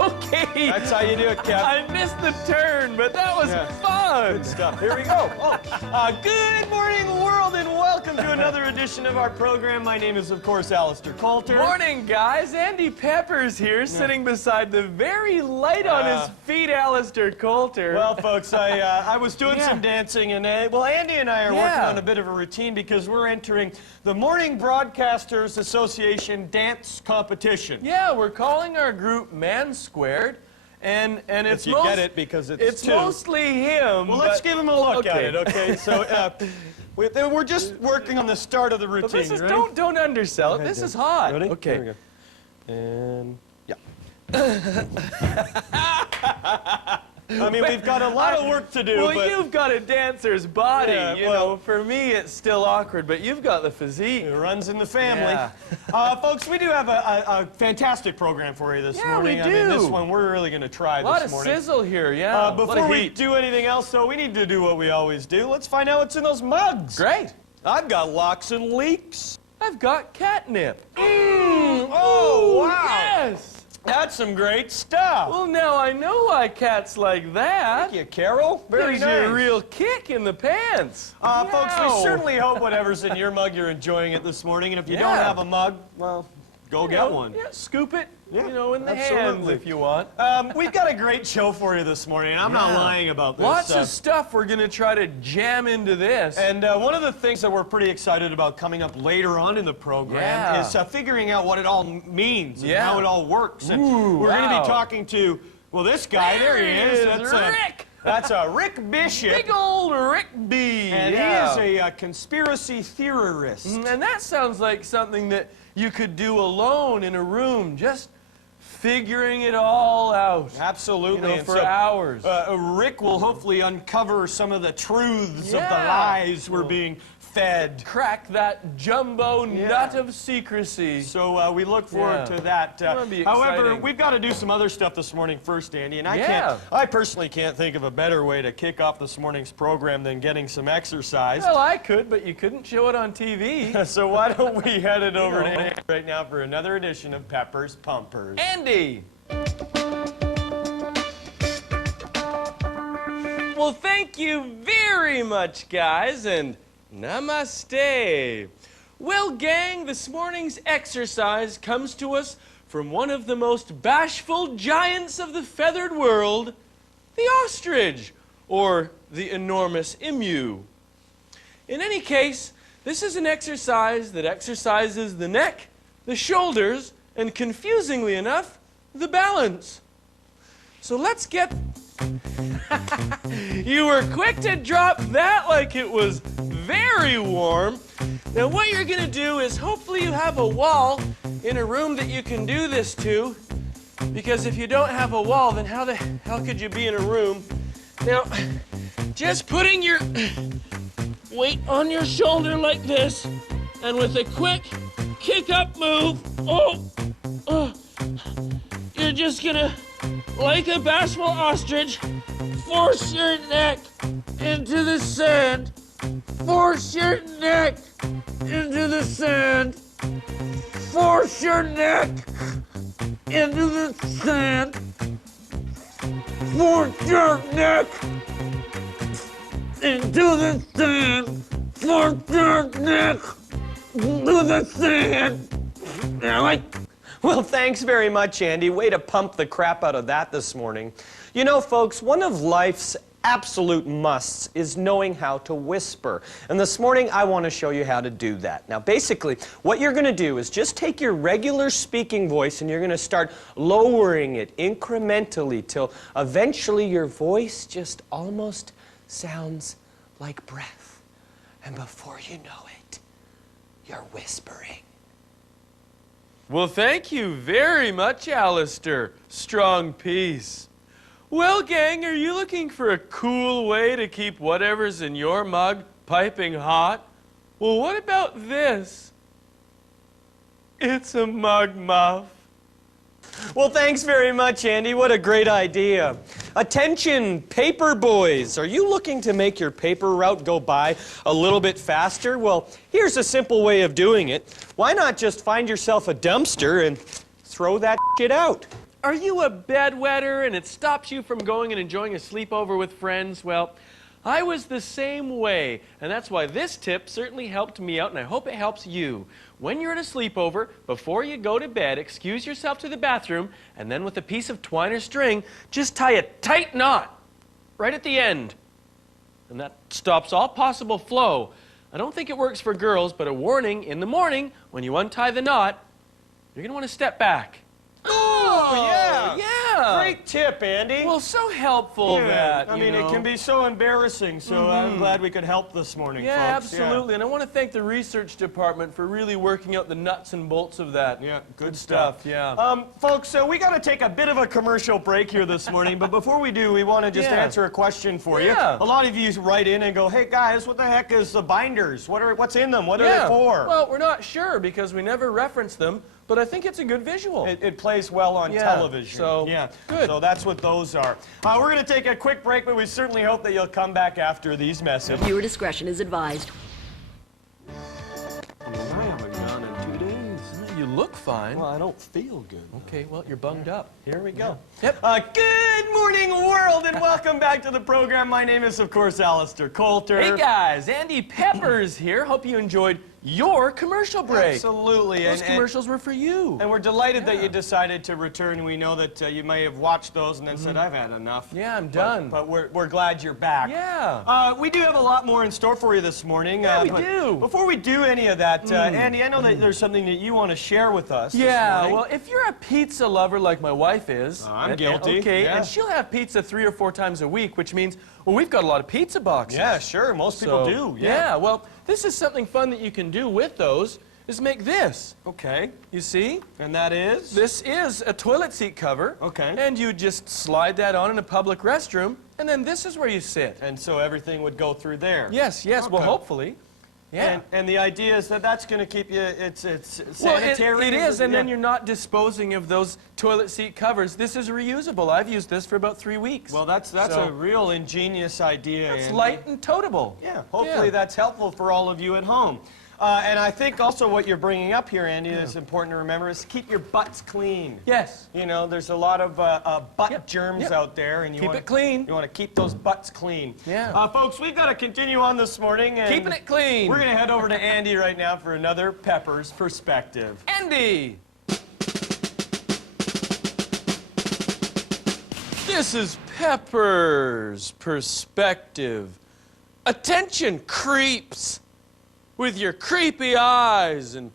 Okay. That's how you do it, Kev. I missed the turn, but that was fun. Good stuff. Here we go. Good morning, world, and welcome to another edition of our program. My name is, of course, Alistair Coulter. Morning, guys. Andy Pepper's here, sitting beside the very light on his feet, Alistair Coulter. Well, folks, I was doing some dancing, and well, Andy and I are working on a bit of a routine because we're entering the Morning Broadcasters Association dance competition. Yeah, we're calling our group Man Squared, and it's if you get it because it's two. Mostly him. Well, let's give him a look at it, okay? So we're just working on the start of the routine. But this is, ready? don't undersell it. This is hot. Ready? Okay. Here we go. And yeah. I mean, we've got a lot of work to do. Well, but you've got a dancer's body. Yeah, you know, for me, it's still awkward, but you've got the physique. it runs in the family. Yeah. Folks, we do have a fantastic program for you this morning. We I mean, this do. one we're really going to try A lot this of morning. sizzle here, yeah. Before we do anything else, though, we need to do what we always do. Let's find out what's in those mugs. Great. I've got locks and leaks. I've got catnip. Oh, wow. Yes. That's some great stuff. Well, now I know why cats like that. Thank you, Carol. Very Gives nice. you a real kick in the pants. Folks, we Wow. certainly hope whatever's in your mug, you're enjoying it this morning. And if you don't have a mug, well, go get one. Yeah, scoop it, Yeah, you know, in the hands absolutely. if you want. We've got a great show for you this morning, and I'm not lying about this. Lots of stuff we're going to try to jam into this. And one of the things that we're pretty excited about coming up later on in the program is figuring out what it all means and how it all works. And we're going to be talking to, well, this guy. There he is. That's Rick. That's Rick Bishop. Big old Rick B. And he is a conspiracy theorist. And that sounds like something that you could do alone in a room, just figuring it all out. Absolutely. You know, for hours. Rick will hopefully uncover some of the truths of the lies we're being fed. Crack that jumbo nut of secrecy. So we look forward to that. However, we've got to do some other stuff this morning first, Andy, and I personally can't think of a better way to kick off this morning's program than getting some exercise. Well, I could, but you couldn't show it on TV. So why don't we head it over to Andy right now for another edition of Pepper's Pumpers. Andy! Well, thank you very much, guys, and namaste. Well, gang, this morning's exercise comes to us from one of the most bashful giants of the feathered world, the ostrich, or the enormous emu. In any case, this is an exercise that exercises the neck, the shoulders, and confusingly enough, the balance. So let's get... You were quick to drop that like it was very warm. Now what you're going to do is hopefully you have a wall in a room that you can do this to, because if you don't have a wall, then how the hell could you be in a room? Now, just putting your weight on your shoulder like this, and with a quick kick-up move, you're just gonna, like a bashful ostrich, force your neck into the sand. Force your neck into the sand. Force your neck into the sand. Force your neck into the sand. Force your neck into the sand. Now, Well, thanks very much, Andy. Way to pump the crap out of that this morning. You know, folks, one of life's absolute musts is knowing how to whisper. And this morning, I want to show you how to do that. Now, basically, what you're going to do is just take your regular speaking voice and you're going to start lowering it incrementally till eventually your voice just almost sounds like breath. And before you know it, you're whispering. Well, thank you very much, Alistair. Strong piece. Well, gang, are you looking for a cool way to keep whatever's in your mug piping hot? Well, what about this? It's a mug muff. Well, thanks very much, Andy. What a great idea. Attention, paper boys. Are you looking to make your paper route go by a little bit faster? Well, here's a simple way of doing it. Why not just find yourself a dumpster and throw that shit out? Are you a bedwetter and it stops you from going and enjoying a sleepover with friends? Well, I was the same way, and that's why this tip certainly helped me out, and I hope it helps you. When you're at a sleepover, before you go to bed, excuse yourself to the bathroom, and then with a piece of twine or string, just tie a tight knot right at the end. And that stops all possible flow. I don't think it works for girls, but a warning, in the morning, when you untie the knot, you're going to want to step back. Oh, yeah. Yeah. Great tip, Andy. Well, so helpful that, I mean, it can be so embarrassing, so I'm glad we could help this morning, Yeah, folks. absolutely. And I want to thank the research department for really working out the nuts and bolts of that. Yeah, good stuff. Yeah. Folks, so we got to take a bit of a commercial break here this morning, but before we do, we want to just answer a question for you. Yeah. A lot of you write in and go, hey, guys, what the heck is the binders? What's in them? What are they for? Well, we're not sure because we never reference them, but I think it's a good visual. It plays well on television. So, good. So that's what those are. We're going to take a quick break, but we certainly hope that you'll come back after these messages. Viewer discretion is advised. I haven't gone in 2 days. You look fine. Well, I don't feel good. Okay, well, you're bunged up. Here we go. Yep. Good morning, world, and welcome back to the program. My name is, of course, Alistair Coulter. Hey, guys. Andy Peppers here. Hope you enjoyed your commercial break. Absolutely. Those commercials were for you. And we're delighted that you decided to return. We know that you may have watched those and then said, I've had enough. Yeah, I'm done. But we're glad you're back. Yeah. We do have a lot more in store for you this morning. Yeah, we but do. Before we do any of that, Andy, I know that there's something that you want to share with us this Yeah, morning. well, if you're a pizza lover like my wife is, I'm guilty. Okay, yeah. and she'll have pizza 3 or 4 times a week, which means, well, we've got a lot of pizza boxes. Yeah, sure. Most people do. Yeah, well, this is something fun that you can do with those, is make this. Okay. You see? And that is? This is a toilet seat cover. Okay. And you just slide that on in a public restroom, and then this is where you sit. And so everything would go through there. Yes, well, Okay. hopefully. Yeah. And the idea is that that's going to keep you, it's Well, sanitary. it is, and yeah. then you're not disposing of those toilet seat covers. This is reusable. I've used this for about 3 weeks. Well, that's So, a real ingenious idea. it's Andy. light and toteable. Yeah, hopefully that's helpful for all of you at home. And I think also what you're bringing up here, Andy, that's important to remember is keep your butts clean. Yes. You know, there's a lot of butt germs out there, and you Keep want it clean. You want to keep those butts clean. Yeah. Folks, we've got to continue on this morning. And Keeping it clean. We're going to head over to Andy right now for another Pepper's Perspective. Andy! This is Pepper's Perspective. Attention, creeps! With your creepy eyes and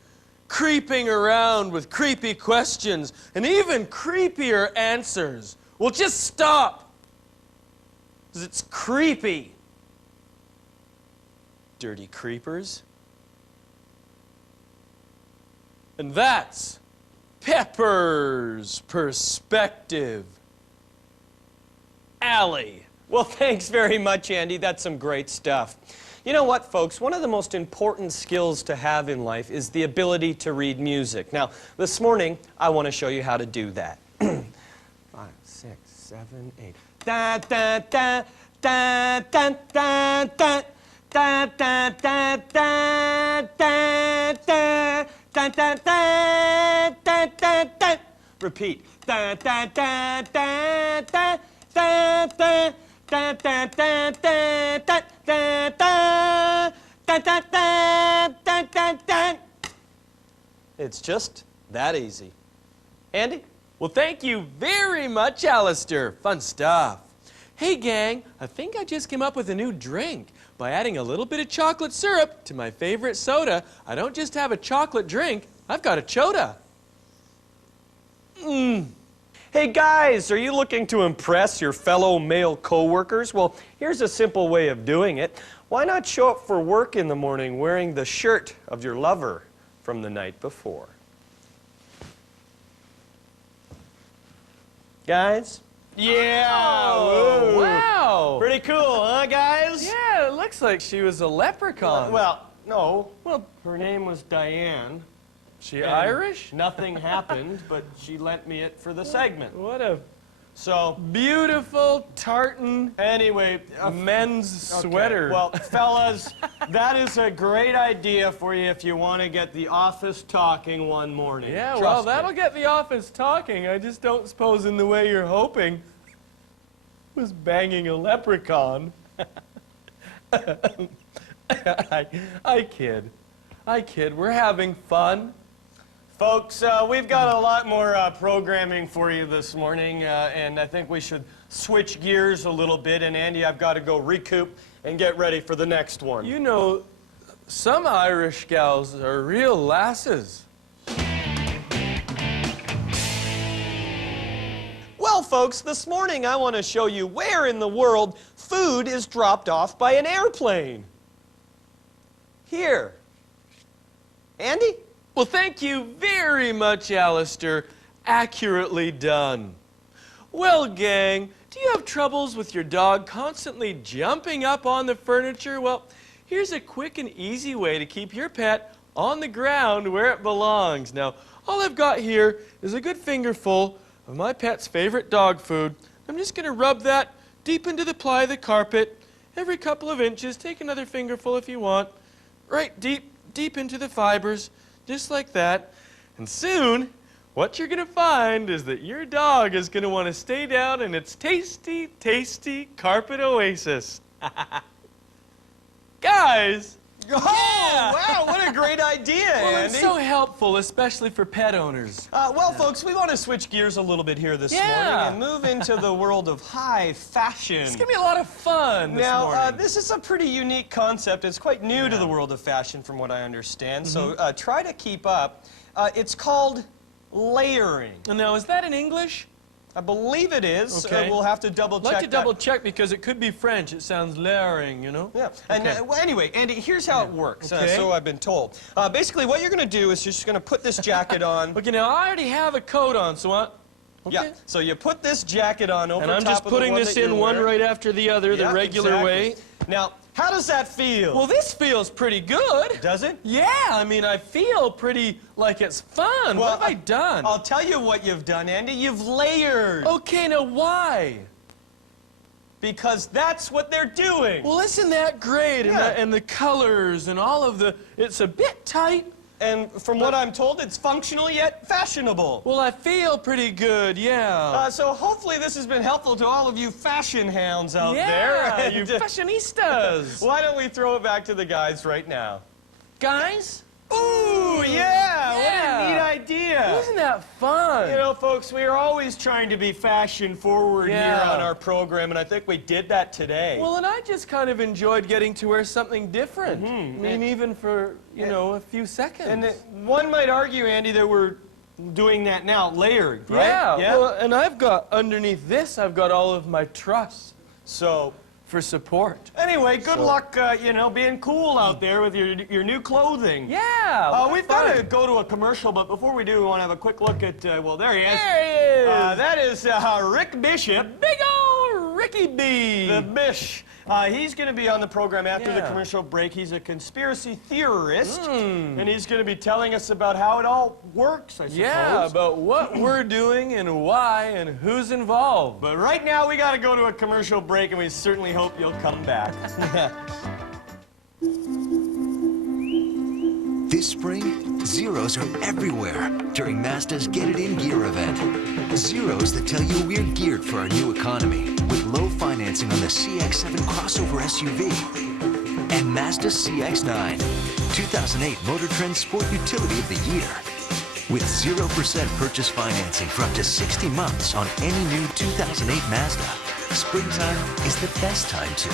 creeping around with creepy questions and even creepier answers. Well, just stop. Because it's creepy. Dirty creepers. And that's Pepper's Perspective. Allie. Well, thanks very much, Andy. That's some great stuff. You know what, folks? One of the most important skills to have in life is the ability to read music. Now, this morning, I want to show you how to do that. 5, 6, 7, 8. Da da da da da da da da da da da da da da da da da da. Repeat. Da da da da da da da. Da da da da da da da da da da da da. It's just that easy. Andy? Well, thank you very much, Alistair. Fun stuff. Hey, gang, I think I just came up with a new drink. By adding a little bit of chocolate syrup to my favorite soda, I don't just have a chocolate drink, I've got a chota. Hey guys, are you looking to impress your fellow male co-workers? Well, here's a simple way of doing it. Why not show up for work in the morning wearing the shirt of your lover from the night before? Guys? Yeah! Oh, Woo. wow! Pretty cool, huh, guys? Yeah, it looks like she was a leprechaun. Well, no. Well, her name was Diane. She Irish? Nothing happened, but she lent me it for the segment. What a So, beautiful tartan anyway, men's okay, sweater. well, fellas, that is a great idea for you if you want to get the office talking one morning. yeah, Trust well, me. that'll get the office talking. I just don't suppose in the way you're hoping was banging a leprechaun. I kid. We're having fun. Folks, we've got a lot more programming for you this morning, and I think we should switch gears a little bit. And Andy, I've got to go recoup and get ready for the next one. You know, some Irish gals are real lasses. Well, folks, this morning I want to show you where in the world food is dropped off by an airplane. Here. Andy? Well, thank you very much, Alistair. Accurately done. Well, gang, do you have troubles with your dog constantly jumping up on the furniture? Well, here's a quick and easy way to keep your pet on the ground where it belongs. Now, all I've got here is a good fingerful of my pet's favorite dog food. I'm just going to rub that deep into the ply of the carpet every couple of inches. Take another fingerful if you want. Right deep into the fibers. Just like that. And soon, what you're going to find is that your dog is going to want to stay down in its tasty, tasty carpet oasis. Guys! Oh, wow, what a great idea, Well, Andy. it's so helpful, especially for pet owners. Well, folks, we want to switch gears a little bit here this morning and move into the world of high fashion. It's going to be a lot of fun this Now, morning. this is a pretty unique concept. It's quite new to the world of fashion, from what I understand. So try to keep up. It's called layering. Now, is that in English? I believe it is. Okay. We'll have to double check. I'd like to double check because it could be French. It sounds layering, you know? Yeah. And well, anyway, Andy, here's how it works. Okay. So I've been told. Basically, what you're going to do is you're just going to put this jacket on. Okay, now I already have a coat on, so what? Okay. Yeah. So you put this jacket on over And I'm top just of the putting one this that you're in one wearing. right after the other, the Yeah, regular exactly. way. Now, how does that feel? Well, this feels pretty good. Does it? Yeah, I mean, I feel pretty like it's fun. Well, what have I done? I'll tell you what you've done, Andy. You've layered. Okay, now why? Because that's what they're doing. Well, isn't that great? Yeah. And the colors and all of the... It's a bit tight. And from what I'm told, it's functional yet fashionable. Well, I feel pretty good, yeah. So hopefully this has been helpful to all of you fashion hounds out there. Yeah, you And, fashionistas. why don't we throw it back to the guys right now? Guys? Ooh, yeah, what Yeah. a neat idea. Isn't that fun? You know, folks, we are always trying to be fashion forward here Yeah. on our program, and I think we did that today. Well, and I just kind of enjoyed getting to wear something different. I mean, even for, you know, a few seconds. And one might argue, Andy, that we're doing that now, layered, right? Yeah, well, and I've got, underneath this, I've got all of my truss So, for support. anyway, good luck, you know, being cool out there with your new clothing. Yeah, We've got to go to a commercial, but before we do, we want to have a quick look at, well, there he is. There he is. That is Rick Bishop, Big ol' Ricky B. the Bish. He's going to be on the program after the Yeah. commercial break. He's a conspiracy theorist, and he's going to be telling us about how it all works, I suppose. Yeah, about what we're doing and why and who's involved. But right now, we got to go to a commercial break, and we certainly hope you'll come back. This spring, Zeros are everywhere during Mazda's Get It In Gear event. Zeros that tell you we're geared for our new economy with low financing on the CX-7 crossover SUV and Mazda CX-9, 2008 Motor Trend Sport Utility of the Year. With 0% purchase financing for up to 60 months on any new 2008 Mazda, springtime is the best time to.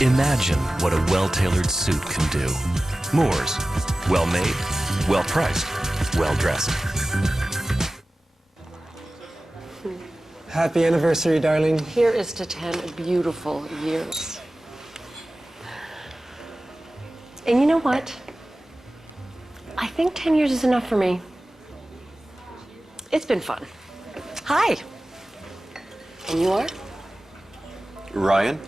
Imagine what a well-tailored suit can do. Moore's, well-made, well-priced, well-dressed. Happy anniversary, darling. Here is to 10 beautiful years. And you know what? I think 10 years is enough for me. It's been fun. Hi. And you are? Ryan?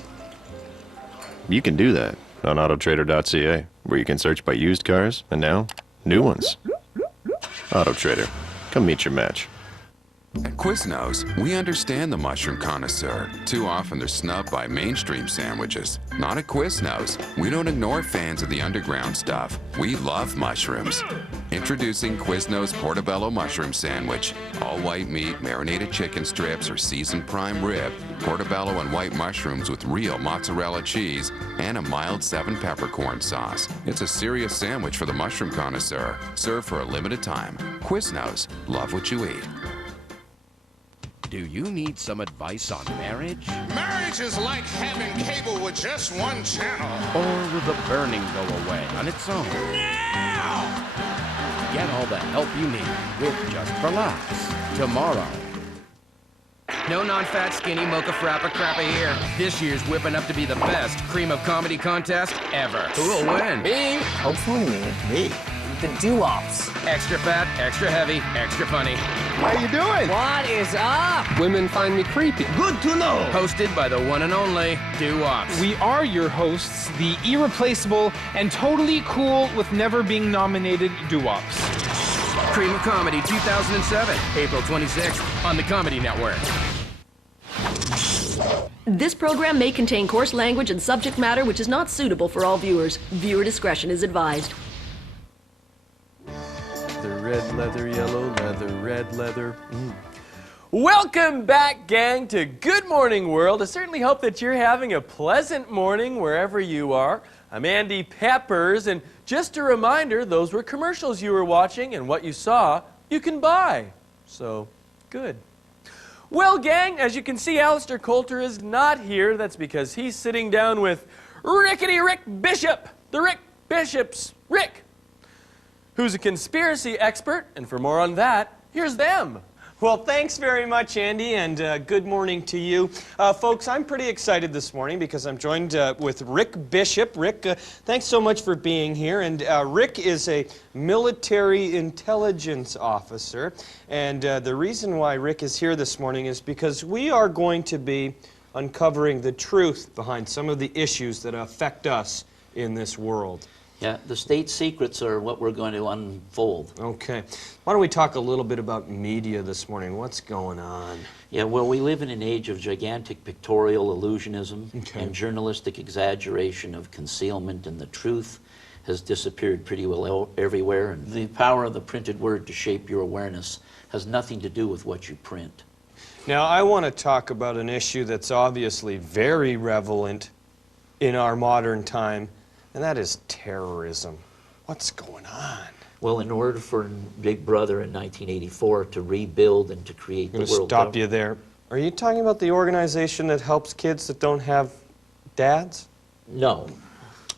You can do that on autotrader.ca, where you can search by used cars and now new ones. AutoTrader, come meet your match. At Quiznos, we understand the mushroom connoisseur. Too often they're snubbed by mainstream sandwiches. Not at Quiznos. We don't ignore fans of the underground stuff. We love mushrooms. Introducing Quiznos Portobello Mushroom Sandwich. All white meat, marinated chicken strips, or seasoned prime rib, portobello and white mushrooms with real mozzarella cheese, and a mild 7 peppercorn sauce. It's a serious sandwich for the mushroom connoisseur. Served for a limited time. Quiznos. Love what you eat. Do you need some advice on marriage? Marriage is like having cable with just one channel. Or will the burning go away on its own? Now! Get all the help you need with Just for Laughs tomorrow. No non-fat, skinny, mocha frappa crappa here. This year's whipping up to be the best cream of comedy contest ever. Who'll win? Me? Hopefully me. The doo-wops. Extra fat, extra heavy, extra funny. How you doing? What is up? Women find me creepy. Good to know. Hosted by the one and only Doo-Wops. We are your hosts, the irreplaceable and totally cool with never being nominated Doo-Wops. Cream of Comedy 2007, April 26th on the Comedy Network. This program may contain coarse language and subject matter which is not suitable for all viewers. Viewer discretion is advised. The red leather, yellow leather, red leather. Welcome back, gang, to Good Morning World. I certainly hope that you're having a pleasant morning wherever you are. I'm Andy Peppers, and just a reminder, those were commercials you were watching, and what you saw, you can buy. So, good. Well, gang, as you can see, Alistair Coulter is not here. That's because he's sitting down with Rickety Rick Bishop, the Rick Bishop's Rick, who's a conspiracy expert, and for more on that, here's them. Well, thanks very much, Andy, and good morning to you. Folks, I'm pretty excited this morning because I'm joined with Rick Bishop. Rick, thanks so much for being here. And Rick is a military intelligence officer. And the reason why Rick is here this morning is because we are going to be uncovering the truth behind some of the issues that affect us in this world. Yeah, the state secrets are what we're going to unfold. Okay. Why don't we talk a little bit about media this morning? What's going on? Yeah, well, we live in an age of gigantic pictorial illusionism and journalistic exaggeration of concealment, and the truth has disappeared pretty well everywhere. And the power of the printed word to shape your awareness has nothing to do with what you print. Now, I want to talk about an issue that's obviously very relevant in our modern time, and that is terrorism. What's going on? Well, in order for Big Brother in 1984 to rebuild and to create the world... I'm going to stop you there. Are you talking about the organization that helps kids that don't have dads? No.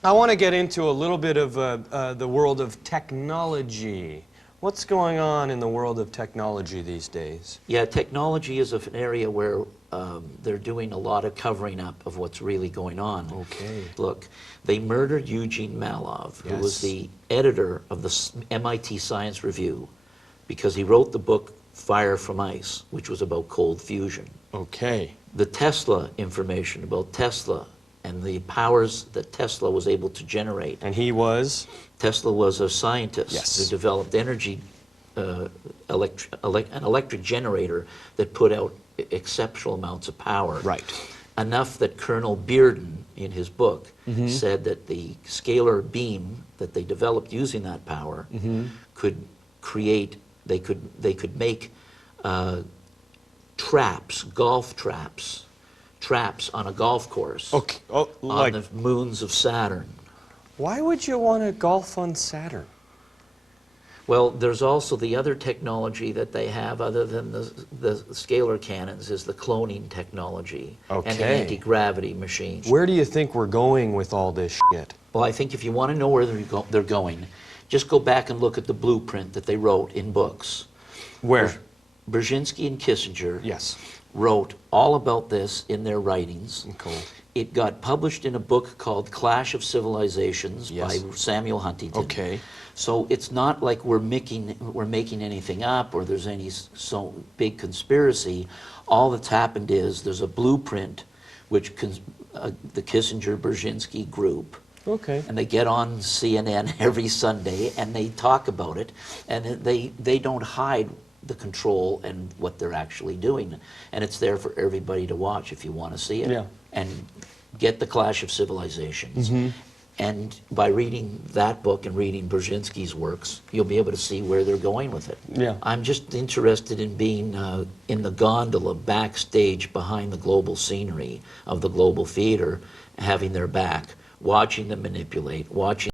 I want to get into a little bit of the world of technology. What's going on in the world of technology these days? Yeah, technology is an area where they're doing a lot of covering up of what's really going on. Okay. Look, they murdered Eugene Malov, who was the editor of the MIT Science Review, because he wrote the book Fire from Ice, which was about cold fusion. Okay. The Tesla information about Tesla and the powers that Tesla was able to generate. And he was? Tesla was a scientist who developed energy, an electric generator that put out exceptional amounts of power. Right. Enough that Colonel Bearden, in his book, said that the scalar beam that they developed using that power could create, they could make traps, golf traps on a golf course on the moons of Saturn. Why would you want to golf on Saturn? Well, there's also the other technology that they have other than the scalar cannons is the cloning technology and the anti-gravity machines. Where do you think we're going with all this shit? Well, I think if you want to know where they're going, just go back and look at the blueprint that they wrote in books. Where? Brzezinski and Kissinger wrote all about this in their writings. Cool. It got published in a book called Clash of Civilizations by Samuel Huntington. Okay. So it's not like we're making anything up or there's any so big conspiracy. All that's happened is there's a blueprint which the Kissinger-Brzezinski group, Okay. and they get on CNN every Sunday and they talk about it, and they don't hide the control and what they're actually doing, and it's there for everybody to watch if you want to see it. Yeah. And get the Clash of Civilizations. Mhm. And by reading that book and reading Brzezinski's works, you'll be able to see where they're going with it. Yeah. I'm just interested in being in the gondola backstage behind the global scenery of the global theater, having their back, watching them manipulate, watching